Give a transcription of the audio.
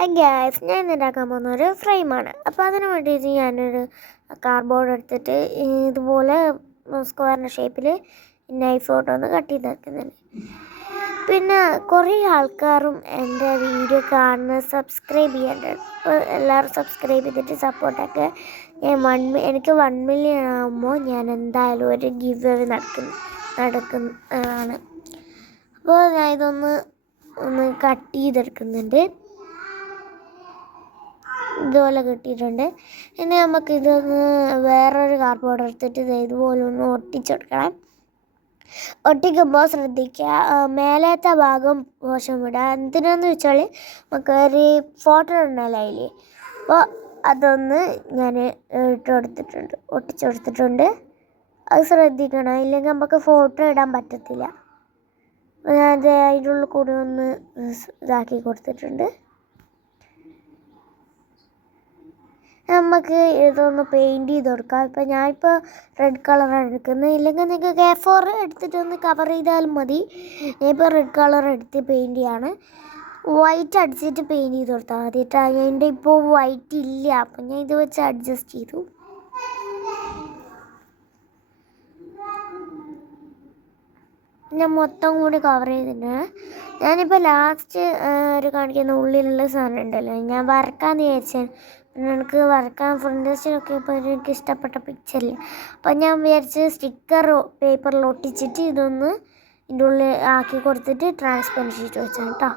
Hi gas, ഞാൻ ഇന്നുണ്ടാക്കാൻ പോകുന്ന ഒരു ഫ്രെയിമാണ്. അപ്പോൾ അതിന് വേണ്ടിയിട്ട് ഞാനൊരു കാർഡ്ബോർഡ് എടുത്തിട്ട് ഇതുപോലെ സ്ക്വയറിൻ്റെ ഷേപ്പിൽ നൈഫോട്ട് ഒന്ന് കട്ട് ചെയ്ത് വെക്കുന്നുണ്ട്. പിന്നെ കുറേ ആൾക്കാരും എൻ്റെ വീഡിയോ കാണുന്ന സബ്സ്ക്രൈബ് ചെയ്യേണ്ടത്. അപ്പോൾ എല്ലാവരും സബ്സ്ക്രൈബ് ചെയ്തിട്ട് സപ്പോർട്ടൊക്കെ. എനിക്ക് 1 മില്യൺ ആകുമ്പോൾ ഞാൻ എന്തായാലും ഒരു ഗിവ് അവേ നടക്കുന്നതാണ്. അപ്പോൾ ഞാൻ ഇതൊന്ന് കട്ട് ചെയ്തെടുക്കുന്നുണ്ട്. ഇതുപോലെ കിട്ടിയിട്ടുണ്ട്. ഇനി നമുക്കിതൊന്ന് വേറൊരു കാർഡ്ബോർഡ് എടുത്തിട്ട് ഇതുപോലെ ഒന്ന് ഒട്ടിച്ചെടുക്കണം. ഒട്ടിക്കുമ്പോൾ ശ്രദ്ധിക്കുക, മേലത്തെ ഭാഗം മോശം വിടുക. എന്തിനാന്ന് വെച്ചാൽ നമുക്കൊരു ഫോട്ടോ ഉണ്ടല്ലോ അതിൽ, അപ്പോൾ അതൊന്ന് ഞാൻ ഒട്ടിച്ചെടുത്തിട്ടുണ്ട്. അത് ശ്രദ്ധിക്കണം, ഇല്ലെങ്കിൽ നമുക്ക് ഫോട്ടോ ഇടാൻ പറ്റത്തില്ല. ഞാൻ അതിൻ്റെ ഉള്ളിൽ കൂടി ഒന്ന് ഇതാക്കി കൊടുത്തിട്ടുണ്ട്. നമുക്ക് ഇതൊന്ന് പെയിൻറ്റ് ചെയ്ത് കൊടുക്കാം. ഇപ്പം ഞാനിപ്പോൾ റെഡ് കളറാണ് എടുക്കുന്നത്. ഇല്ലെങ്കിൽ നിങ്ങൾക്ക് A4 എടുത്തിട്ടൊന്ന് കവർ ചെയ്താലും മതി. ഞാനിപ്പോൾ റെഡ് കളർ എടുത്ത് പെയിൻറ്റ് ചെയ്യാണ്. വൈറ്റ് അടിച്ചിട്ട് പെയിൻറ്റ് ചെയ്ത് കൊടുത്താൽ മതി കേട്ടോ. എൻ്റെ ഇപ്പോൾ വൈറ്റ് ഇല്ല, അപ്പം ഞാൻ ഇത് വെച്ച് അഡ്ജസ്റ്റ് ചെയ്തു. ഞാൻ മൊത്തം കൂടി കവർ ചെയ്തിട്ടുണ്ട്. ഞാനിപ്പോൾ ലാസ്റ്റ് ഒരു കാണിക്കുന്ന ഉള്ളിലുള്ള സാധനം ഉണ്ടല്ലോ, ഞാൻ വരക്കാമെന്ന് വിചാരിച്ചാൽ എനിക്ക് വരക്കാൻ ഫ്രണ്ടേഴ്സിനൊക്കെ ഇപ്പോൾ എനിക്ക് ഇഷ്ടപ്പെട്ട പിക്ചറില്ല. അപ്പം ഞാൻ വിചാരിച്ച് സ്റ്റിക്കർ പേപ്പറിൽ ഒട്ടിച്ചിട്ട് ഇതൊന്ന് ഇതിൻ്റെ ഉള്ളിൽ ആക്കി കൊടുത്തിട്ട് ട്രാൻസ്പെറൻറ്റ് ഷീറ്റ് വെച്ചാണ് കേട്ടോ.